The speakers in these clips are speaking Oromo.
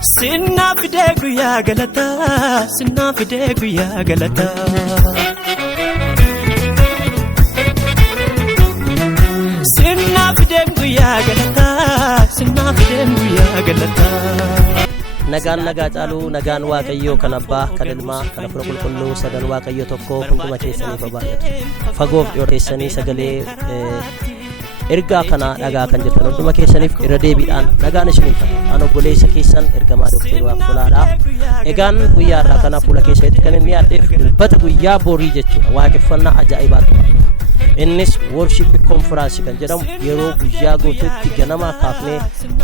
Sinna fide guyyaa galata, sinna fide guyyaa galata. Sinna fide guyyaa galata, sinna fide guyyaa galata. Nagaan nagaa caalu nagaan waaqayyoo kan abbaa kan ilmaa kan afur qulqulluu sadan waaqayyo tokko hunduma keessaniif baay'atu fagoof dhiyootessanii sagalee ergaa kana dhagaa kan jirtan hunduma keessaniif irra deebiidhaan nagaan isiniif an obboleessa keessan ergamaa Dr. Waaqolaadha. Egaan guyyaa irraa kana fuula keessatti kan inni yaaddeef dilbata guyyaa borii jechuudha waaqeffannaa ajaa'ibaatu. Innis worship conference kan jedhamu yeroo guyyaa guutuutti ganama kaafnee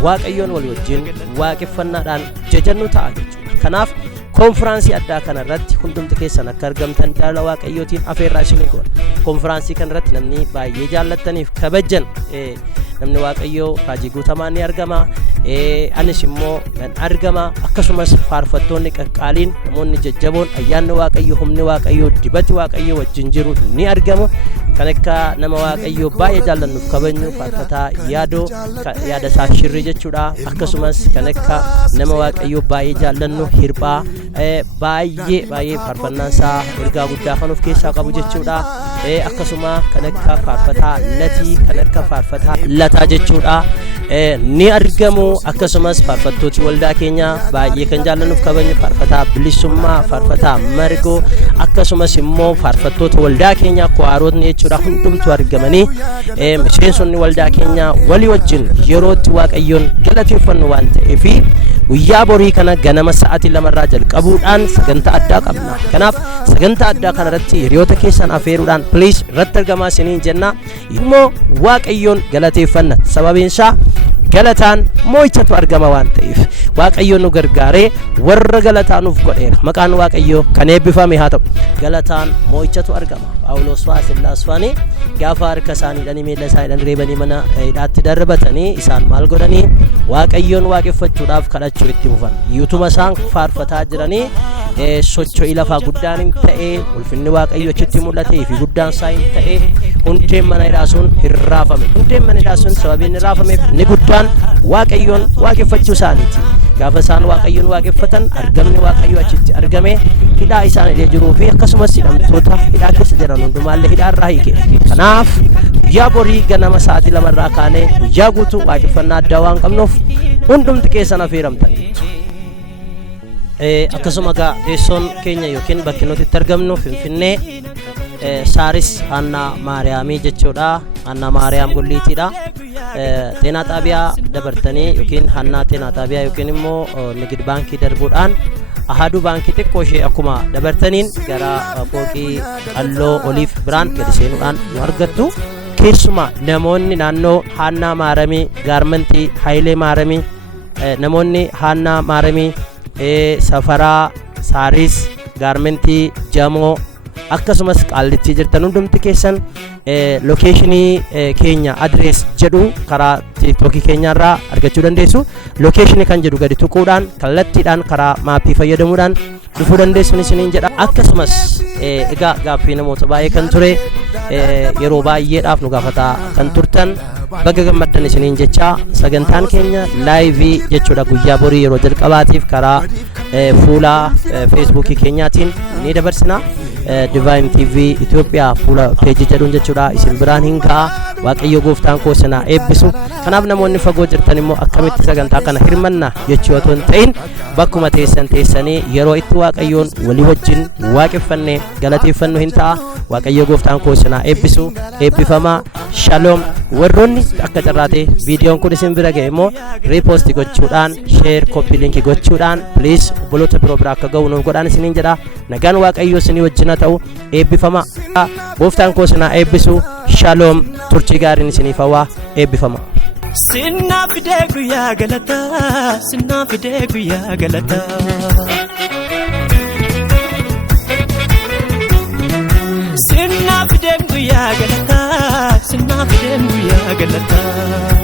waaqayyoon wal wajjin waaqeffannaadhaan jajannu ta'a jechuudha. Kanaaf konfiraansii addaa kana irratti hundumti keessan akka argamtan jaalala waaqayyootiin afeerraa isinii goona. Konfiraansii kana irratti namni baay'ee jaallattaniif kabajan namni waaqayyoo Raajii Guutamaan ni argama. Anis immoo nan argama. Akkasumas faarfattoonni qaqqaaliin namoonni jajjaboon ayyaanni waaqayyoo humni waaqayyoo dibati waaqayyoo wajjin jiru ni argamu. Kan akka nama waaqayyoo baay'ee jaallannuuf kabajnu faarfataa yaada isaa shirri jechuudha. Akkasumas kan akka nama waaqayyoo baay'ee jaallannu hirphaa baay'ee faarfannaan isaa ergaa guddaa kan of keessaa qabu jechuudha. Akkasuma kan akka faarfataa latii kan akka faarfataa lataa jechuudha ni argamu. Akkasumas faarfattooti waldaa keenya baay'ee kan jaallannuuf kabajnu faarfataa bilisummaa faarfataa margoo akkasumas immoo faarfattoota waldaa keenya kwaarotni jechuudha hundumtu argamanii miseensonni waldaa keenya walii wajjin yerootti waaqayyoon galateeffannu waan ta'eef guyyaa borii kana ganama sa'aatii 2 irraa jalqabuudhaan sagantaa addaa qabna. Kanaaf sagantaa addaa kana irratti hiriyoota keessan afeeruudhaan please irratti argamaa isiniin jenna. Immoo waaqayyoon galateeffanna sababiin isaa galataan moo'ichatu argama waan ta'eef waaqayyoon nu gargaaree warra galataa nuuf godheera. Maqaan waaqayyoo kan eebbifame haa ta'u. Galataan moo'ichatu argama. Phaawulos faa Sillaas faanii gaafa harka isaaniidhaan miila isaaniidhaan reebanii mana hidhaatti darbatanii isaan maal godhanii waaqayyoon waaqeffachuudhaaf kadhachuu itti fufan. Yuutuma isaan faarfataa jiranii socho'ii lafaa guddaan hin ta'e ulfinni waaqayyoo achitti mul'atee fi guddaan isaa hin ta'e hundeen mana hidhaa sun hin raafame. Hundeen mana hidhaa sun sababii inni raafameef inni guddaan waaqayyoon waaqeffachuu isaaniiti. Gaafa isaan waaqayyoon waaqeffatan argamni waaqayyoo achitti argame hidhaa isaan hidhee jiruu fi akkasumas hidhamtoota hidhaa keessa jiran hundumaallee hidhaa irraa hiike. Kanaaf guyyaa borii ganama sa'aatii 2 irraa kaanee guyyaa guutuu waaqeffannaa addaa waan qabnuuf hundumti keessan afeeramtaniitu. Akkasuma gaa teessoon keenya yookiin bakki nuti itti argamnu Finfinnee Saaris Haannaa Maariyaamii jechuudha. Haannaa Maariyaam Gulliitiidha. Xeenaa xaabiyaa dabartanii yookiin Haannaa Xeenaa xaabiyaa yookiin immoo Nigid baankii darbuudhaan Ahaduu baankii xiqqoo ishee akkuma dabartaniin gara fooqii qalloo oliif biraan gadi seenuudhaan nu argattu. Keessumaa namoonni naannoo Haannaa Maaramii gaarmentii Hayilee Maaramii namoonni Haannaa Maaramii safaraa Saaris gaarmentii Jamoo akkasumas Qaallittii jirtan hundumti keessan lokeeshinii keenya adrees jedhu karaa TikTok keenyarraa argachuu dandeessu. Lokeeshinii kan jedhu gadi tuquudhaan kallattiidhaan karaa maappii fayyadamuudhaan dhufuu dandeessu isiniin jedha. Akkasumas egaa gaaffii namoota baay'ee kan ture yeroo baay'eedhaaf nu gaafataa kan turtan baga gammaddan isiniin jecha sagantaan keenya laayivii jechuudha guyyaa borii yeroo jalqabaatiif karaa fuula feesbuukii keenyaatiin ni dabarsina. Divine TV Ethiopia fuula peejii jedhuun jechuudha isin biraan hin ga'a. Waaqayyo gooftaan koo isin haa eebbisu. Kanaaf namoonni fagoo jirtan immoo akkamitti sagantaa kana hirmanna jechuu otoo hin ta'in bakkuma teessan teessanii yeroo itti waaqayyoon walii wajjin waaqeffannee galateeffannu hin ta'a. Waaqayyo gooftaan koo isin haa eebbisu. Eebbifamaa. Shalom. Warroonni akka carraatee viidiyoon kun isin bira ga'e immoo repost gochuudhaan share copy link gochuudhaan please obboloota biroo bira akka ga'u nuuf godhaan isiniin jedha. Nagaan waaqayyo isinii wajjin ta'u eebbifama. Gooftaan koo isin haa eebbisu. Shalom. Turtii gaariin isiniif hawaa eebbifama. Sinna fide guyyaa galata, sinna fide guyyaa galata. Sinna fide guyyaa galata, sinna fide guyyaa galata.